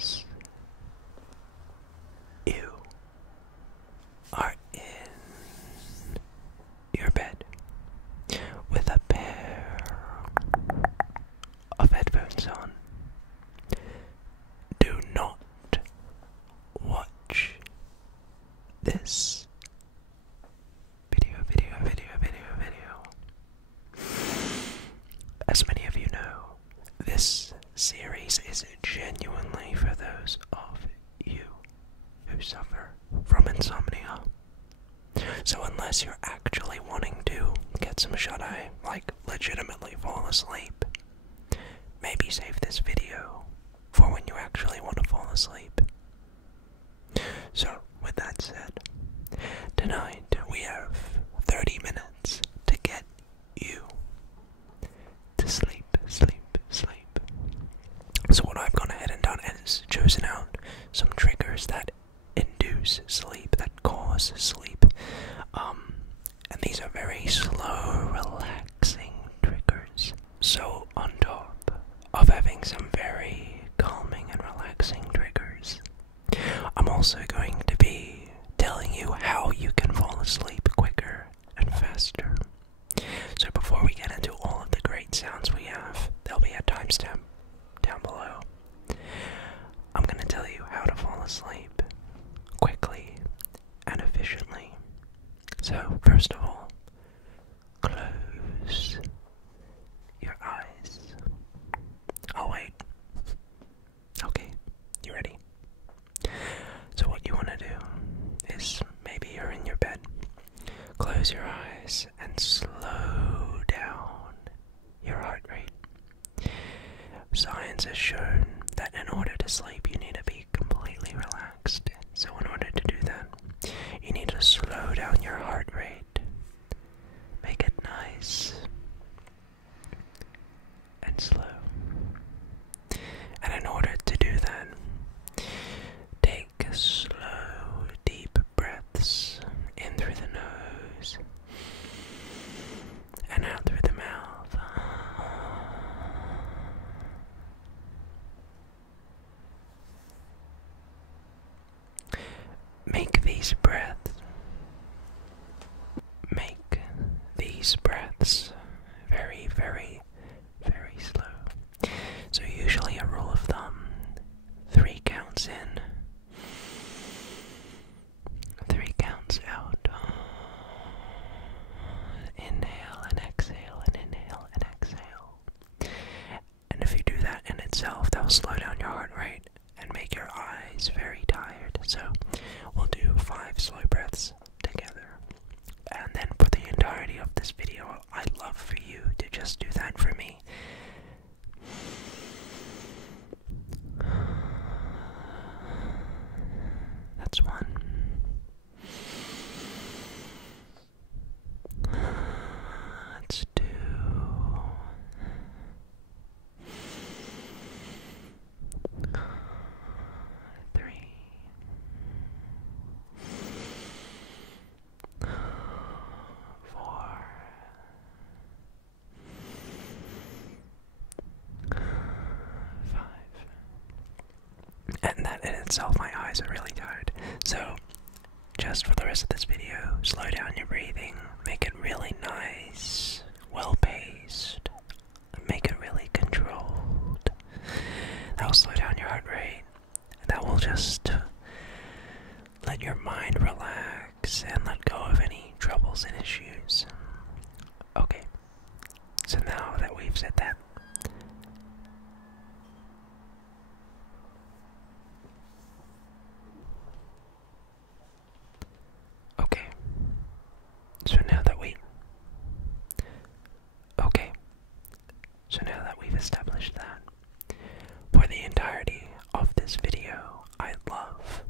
Process. You are in your bed with a pair of headphones on. Do not watch this video. As many of you know, this series is genuinely for those of you who suffer from insomnia. So unless you're actually wanting to get some shut-eye, like legitimately fall asleep, maybe save this video for when you actually want to fall asleep. So, with that said, tonight we have 30 minutes to get you to sleep. So what I've gone ahead and done is chosen out some triggers that induce sleep, that cause sleep. And these are very slow, relaxing triggers. So on top of having some very calming and relaxing triggers, I'm also going to be telling you how you can fall asleep quicker and faster. So before we get into all of the great sounds we have, there'll be a timestamp down below. I'm going to tell you how to fall asleep quickly and efficiently. So first of all, close your eyes. Oh wait. Okay, you ready? So what you want to do is, maybe you're in your bed, close your eyes and slow down your heart rate. Science has shown that in order to sleep you need to be completely relaxed. So in order to do that, you need to slow down your heart rate. Make it nice and slow. And in order to do that, take slow, deep breaths in through the nose and out through the mouth. Make these breaths very, very, very slow. So usually a rule of thumb, 3 counts in, 3 counts out. Inhale and exhale and inhale and exhale. And if you do that in itself, that will slow down your heart rate and make your eyes very tired. So we'll do 5 slow breaths together. And then for the entirety of this video, I'd love for you to just do that for me. That's 1. That's 2. 3. 4. 5. And that in itself, my eyes are really tired. So, just for the rest of this video, slow down your breathing, make it really nice, well-paced, make it really controlled. That will slow down your heart rate. That will just let your mind relax and let go of any troubles and issues. Okay, so now that we've said that, okay, so now that we've established that, for the entirety of this video, I'd love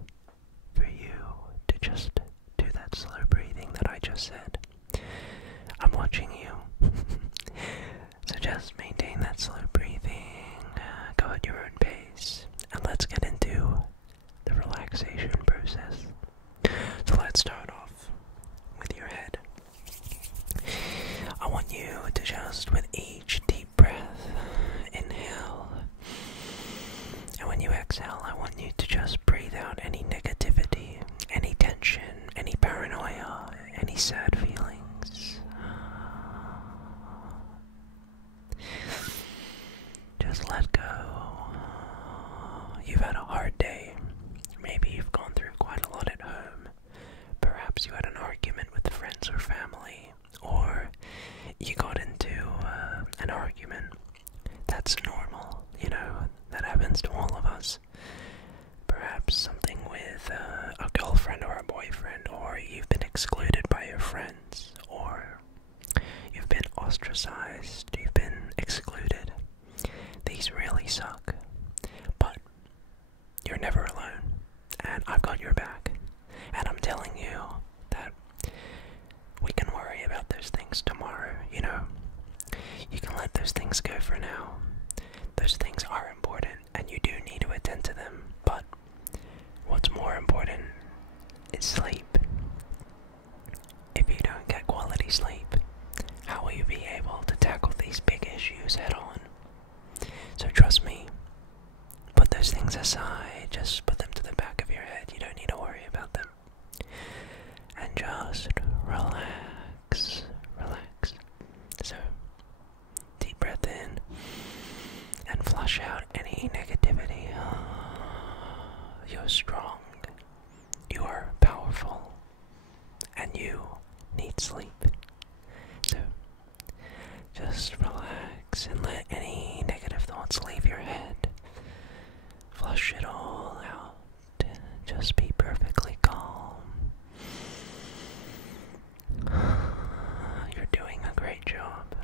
for you to just do that slow breathing that I just said. I'm watching you. So just maintain that slow breathing, go at your own pace, and let's get into the relaxation process. So let's start off with your head. I want you to just, with each deep breath, inhale, and when you exhale, I want just let go. You've had a hard day. Maybe you've gone through quite a lot at home. Perhaps you had an argument with friends or family, or you got into an argument. That's normal, that happens to all of us. Perhaps something with a girlfriend or a boyfriend, or you've been excluded by your friends, or you've been ostracized, you've been excluded. These really suck, but you're never alone, and I've got your back, and I'm telling you that we can worry about those things tomorrow, You can let those things go for now. Those things are important, and you do need to attend to them, but what's more important is sleep. If you don't get quality sleep, how will you be able to tackle these big issues head on? So trust me, put those things aside, just put them to the back of your head. You don't need to worry about them. And just relax, relax. So, deep breath in and flush out any negativity. You're strong, you are powerful, and you need sleep. So, just relax and let any negative thoughts leave your head. Flush it all out. Just be perfectly calm. You're doing a great job.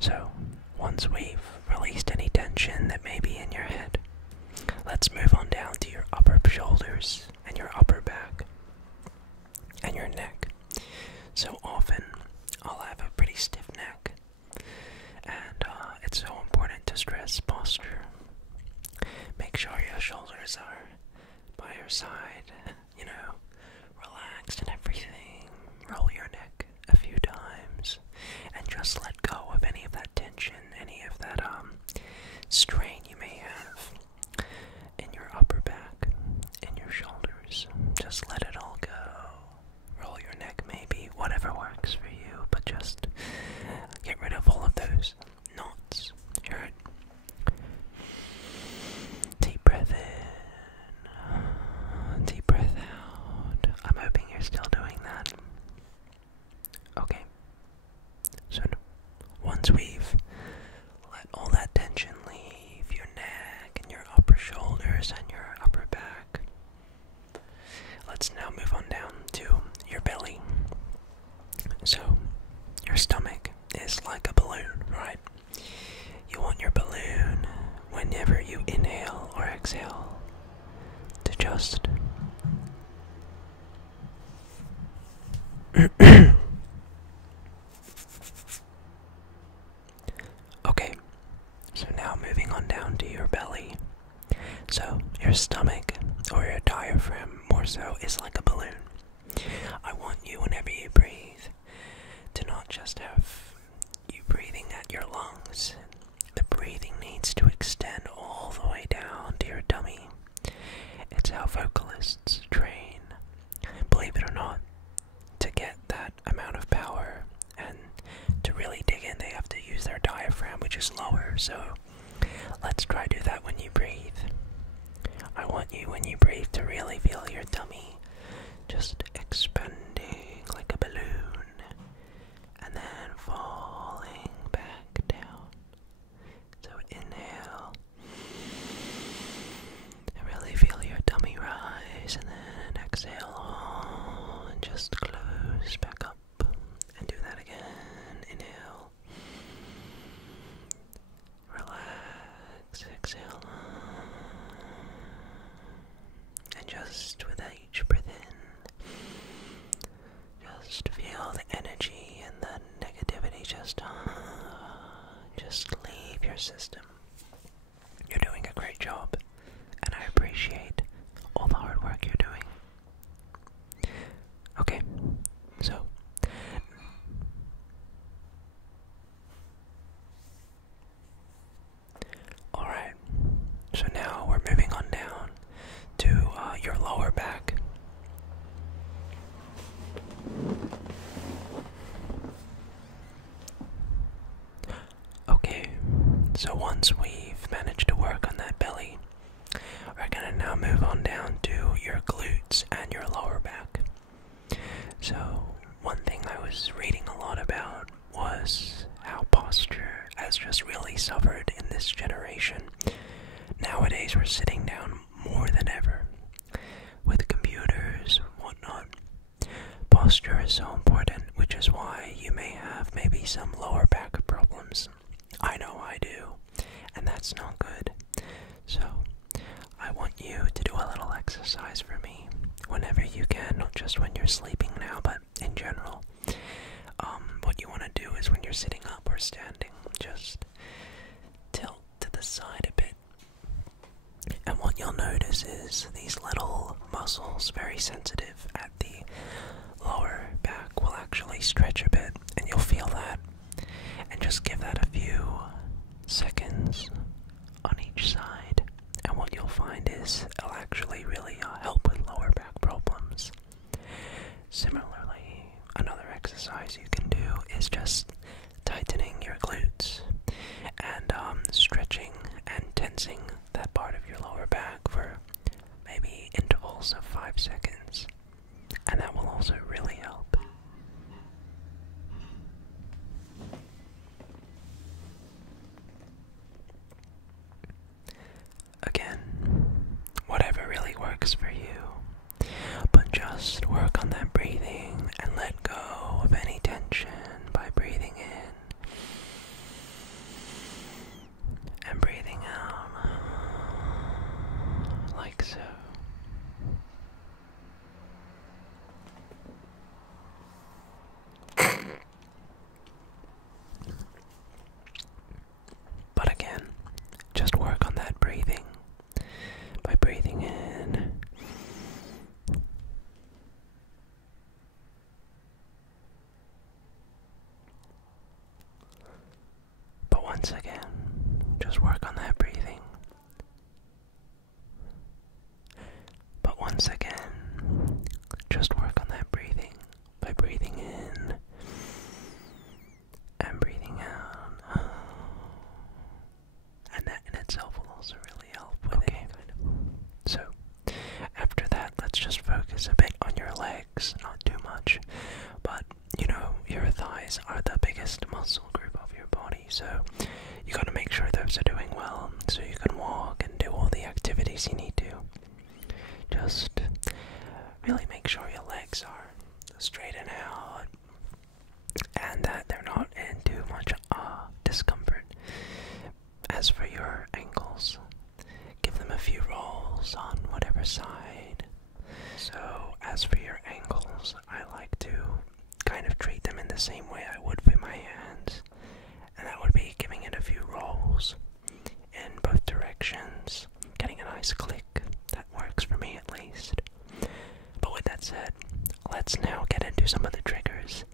So, once we've released any tension that may be in your head, let's move on down to your upper shoulders and your upper back and your neck. So often, I'll have a pretty stiff neck, and it's so important to stress posture. Make sure your shoulders are by your side, relaxed and everything. Roll your neck a few times, and just let go of any of that tension, any of that strain you may have in your upper back, in your shoulders. Just let it all go. Roll your neck maybe, whatever works for you, but just get rid of all of those knots. Alright? Deep breath in, deep breath out. I'm hoping you're still doing that. Okay. So once we've let all that tension leave your neck and your upper shoulders and your upper back, let's now move on down to your belly. So, your stomach is like a balloon, right? You want your balloon, whenever you inhale or exhale, to just okay, so now moving on down to your belly. So, your stomach, or your diaphragm more so, is like a balloon. I want you, whenever you breathe, to not just have you breathing at your lungs. The breathing needs to extend all the way down to your tummy. It's how vocalists train, believe it or not, to get that amount of power, and to really dig in they have to use their diaphragm, which is lower. So let's try to do that when you breathe. I want you, when you breathe, to really feel your tummy just expanding like a balloon, and then falling back down. So inhale, and really feel your tummy rise, and then exhale, and just close back up, and do that again. Inhale, relax, exhale, and just with each breath in, just feel the energy and the negativity just leave your system. You're doing a great job, and I appreciate all the hard work you're doing. Okay, so alright, so now we're moving on down to your lower back. So once we've managed to work on that belly, we're gonna now move on down to your glutes and your lower back. So one thing I was reading a lot about was how posture has just really suffered in this generation. Nowadays we're sitting down more than ever. With computers, whatnot. Posture is so important, which is why you may have maybe some lower back problems. I know I do, and that's not good. So, I want you to do a little exercise for me whenever you can, not just when you're sleeping now, but in general. What you want to do is when you're sitting up or standing, just tilt to the side a bit. And what you'll notice is these little muscles, very sensitive at the lower back, will actually stretch a bit, and you'll feel that. And just give that a few seconds on each side, and what you'll find is it'll actually really help with lower back problems. Similarly, another exercise you can do is just tightening your glutes and stretching and tensing that part of your lower back for maybe intervals of 5 seconds, and that will also really help. Again, whatever really works for you, but just work on that breathing and let go of any tension by breathing in and breathing out, like so. But again, just work on that breathing by breathing in but once again, just work on that breathing. But once again, just work on that breathing by breathing in and breathing out. And that in itself will also really help with it. So, after that, let's just focus a bit on your legs, not too much, but, you know, your thighs are the biggest muscle group of your body, so you gotta make sure those are doing well, so you can walk and do all the activities you need to. Just really make sure your legs are straight and out, and that they're not in too much discomfort. As for your ankles, give them a few rolls on whatever side. So, as for your ankles, I like to kind of treat them in the same way I would with my hands, and that would be giving it a few rolls in both directions, getting a nice click. That works for me at least. But with that said, let's now get into some of the triggers.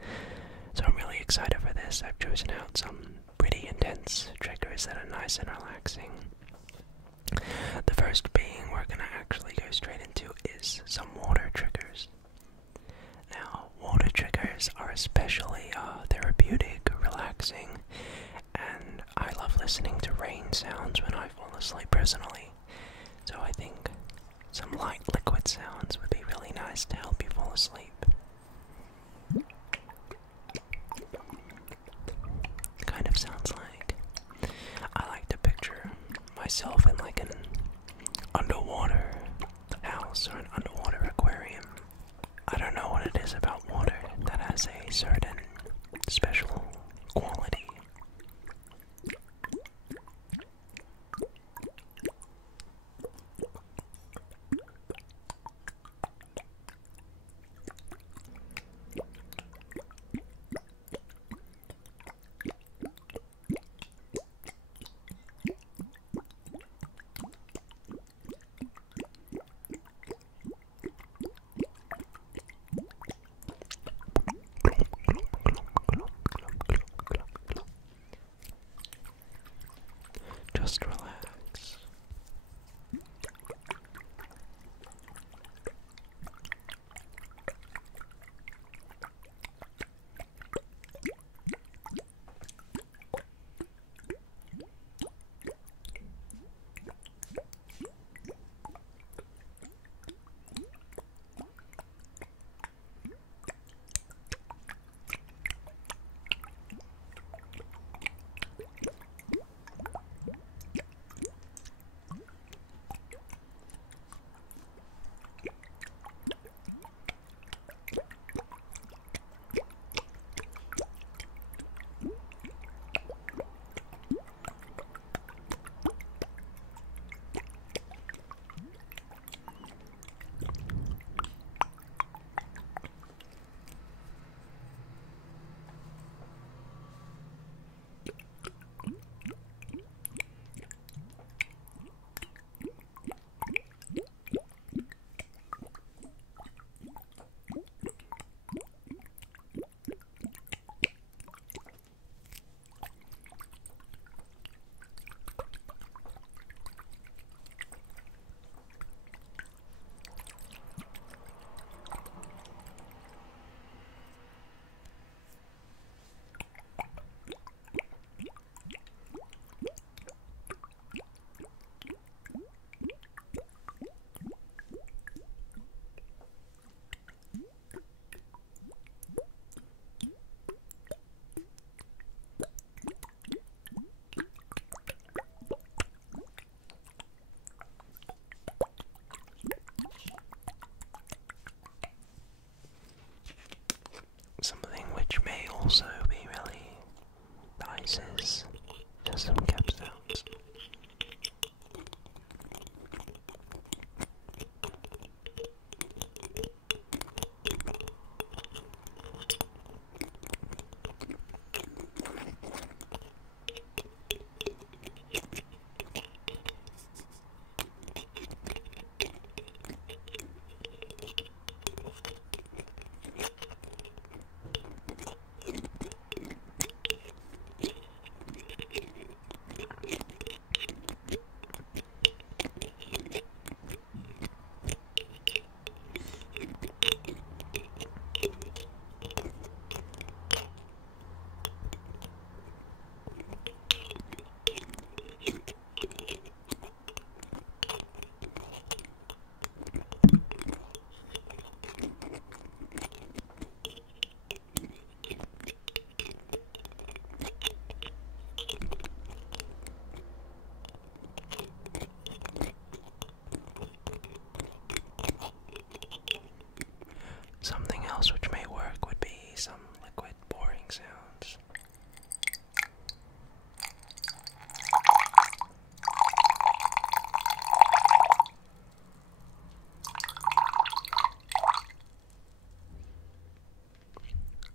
So I'm really excited for this. I've chosen out some pretty intense triggers that are nice and relaxing. The first being we're gonna actually go straight into is some water triggers. Now, water triggers are especially therapeutic, relaxing, and I love listening to rain sounds when I fall asleep personally. So I think some light liquid sounds would be really nice to help you fall asleep. Kind of sounds like I like to picture myself in like an underwater house or an underwater aquarium. I don't know what it is about water that has a certain special quality. noises, just some cap sounds. Something else which may work would be some liquid pouring sounds.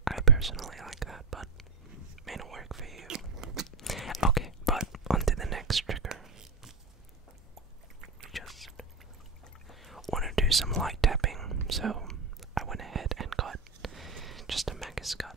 I personally like that, but may not work for you. Okay, but on to the next trigger. Just want to do some light tapping, so I went ahead and got just a Magus cup.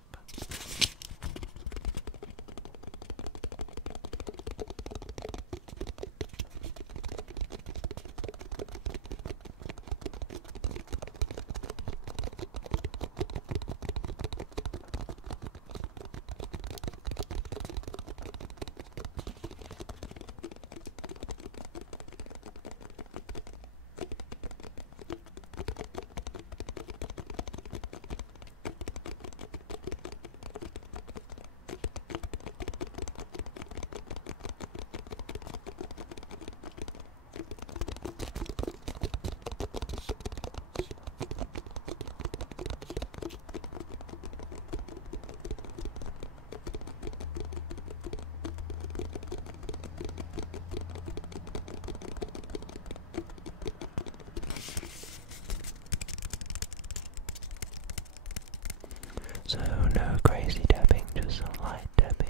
So no crazy tapping, just some light tapping.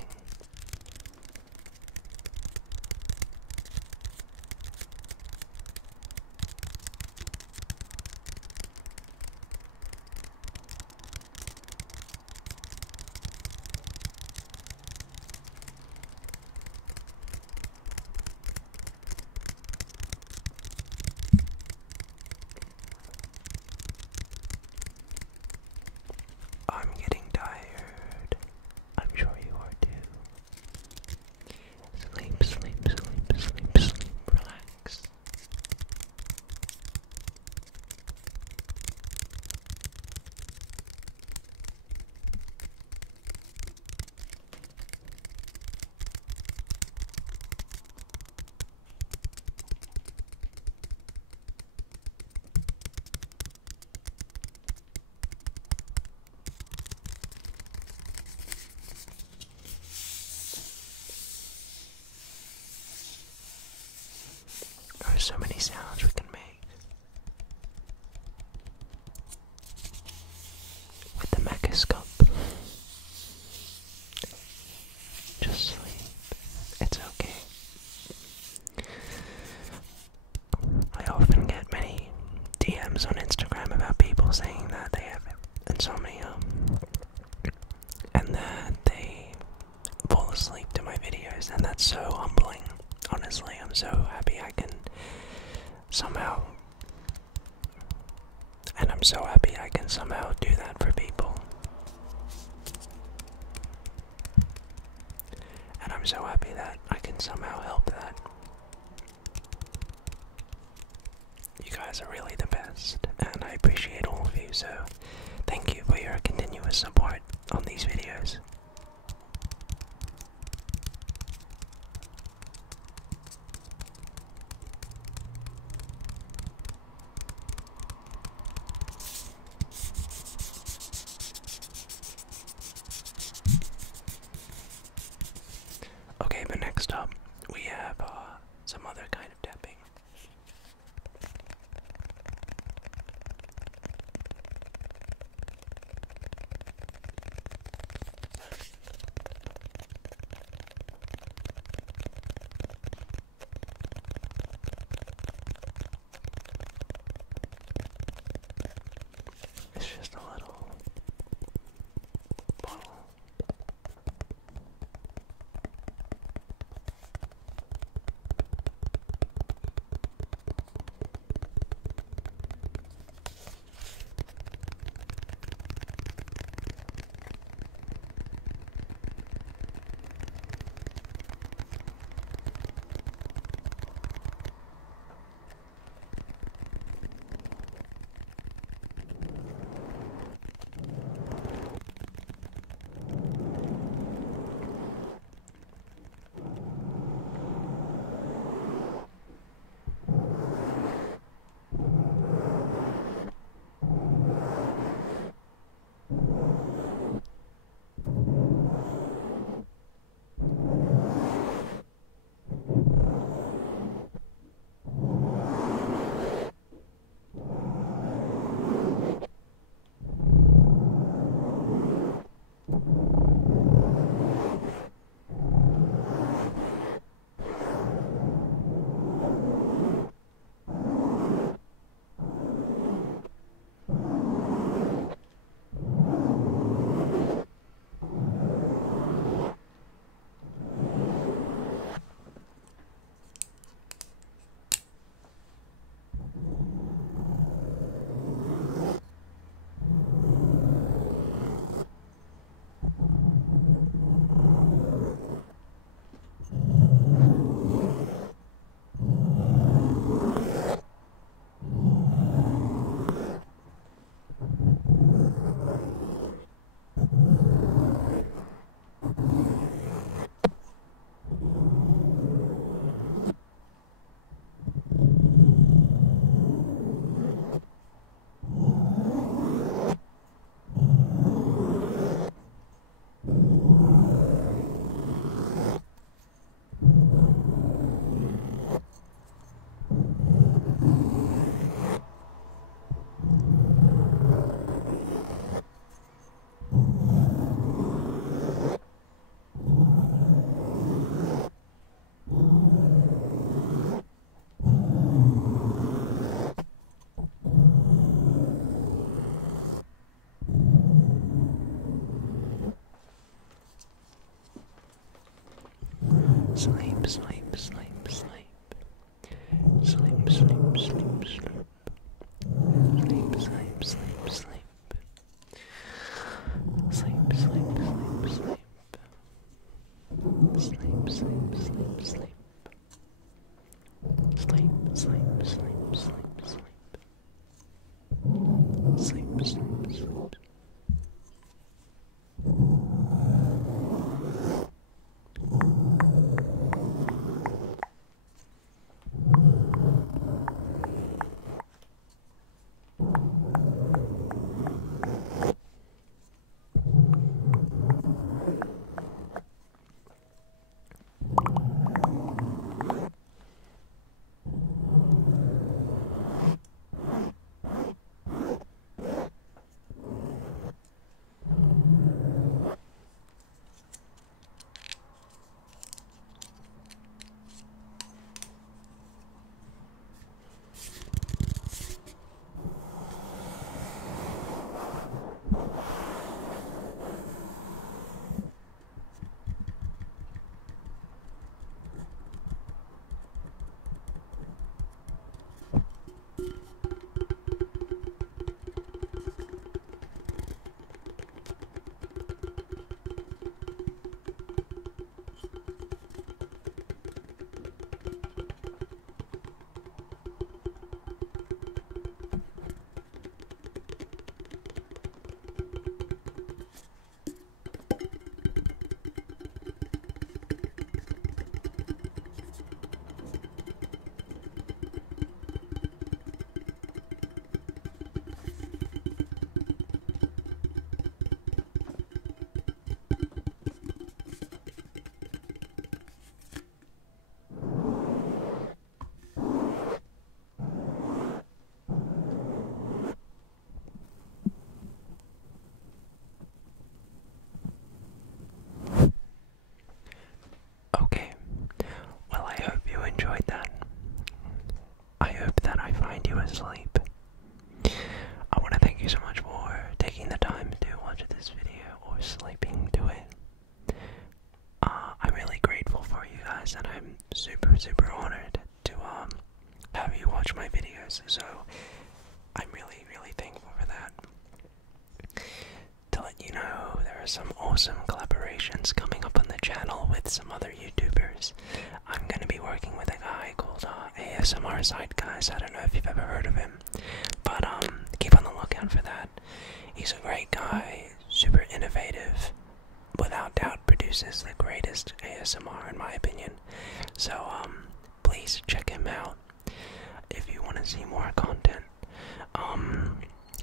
I'm getting tired. I'm sure you are too. Sleep, sleep, sleep, sleep, sleep. Relax. There are so many sounds we can make with the Magus cup. Just sleep. It's okay. I often get many DMs on Instagram about people saying that they have insomnia and that they fall asleep to my videos, and that's so humbling. Honestly, I'm so happy I can somehow, and I'm so happy I can somehow do that for people. And I'm so happy that I can somehow help that. You guys are really the best, and I appreciate all of you, so thank you for your continuous support on these videos. some other kind of tapping. It's just a little bottle. Sleep, sleep, sleep, sleep. Sleep, sleep, sleep, sleep. Sleep, sleep, sleep, sleep. Sleep, sleep, sleep, sleep. Sleep, sleep, sleep, sleep. Sleep, sleep, sleep, sleep, sleep. Sleep, sleep, sleep. super honored to have you watch my videos. So I'm really, really thankful for that. To let you know, there are some awesome collaborations coming up on the channel with some other YouTubers. I'm gonna be working with a guy called ASMR Zeitgeist. I don't know if you've ever heard of him, but keep on the lookout for that. He's a great guy, super innovative, without doubt produces the greatest ASMR in my opinion. So please check him out if you want to see more content.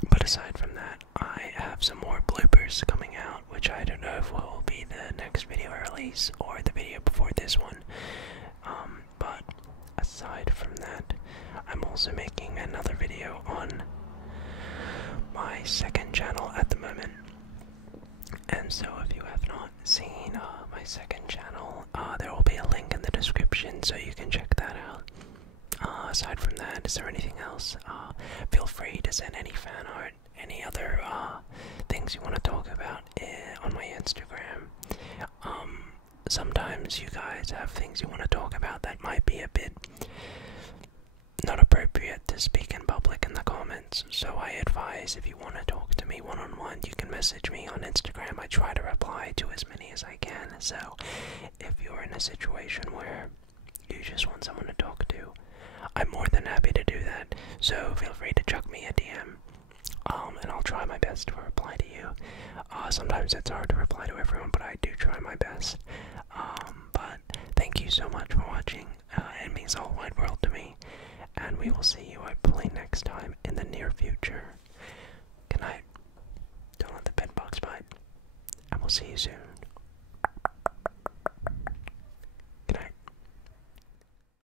But aside from that, I have some more bloopers coming out, which I don't know if will be the next video I release or the video before this one. But aside from that, I'm also making another video on my second channel at the moment. And so if you have not seen my second channel, there will be a link in the description so you can check that out. Aside from that, is there anything else? Feel free to send any fan art, any other things you want to talk about on my Instagram. Sometimes you guys have things you want to talk about that might be a bit not appropriate to speak in public in the comments, so I advise if you want to talk to me one-on-one, you can message me on Instagram. I try to reply to as many as I can, so if you're in a situation where you just want someone to talk to, I'm more than happy to do that, so feel free to chuck me a DM, and I'll try my best to reply to you. Sometimes it's hard to reply to everyone, but I do try my best. But thank you so much for watching. It means the whole wide world to me, and we will see you hopefully next time in the near future. Good night. Don't let the bedbugs bite, and we'll see you soon.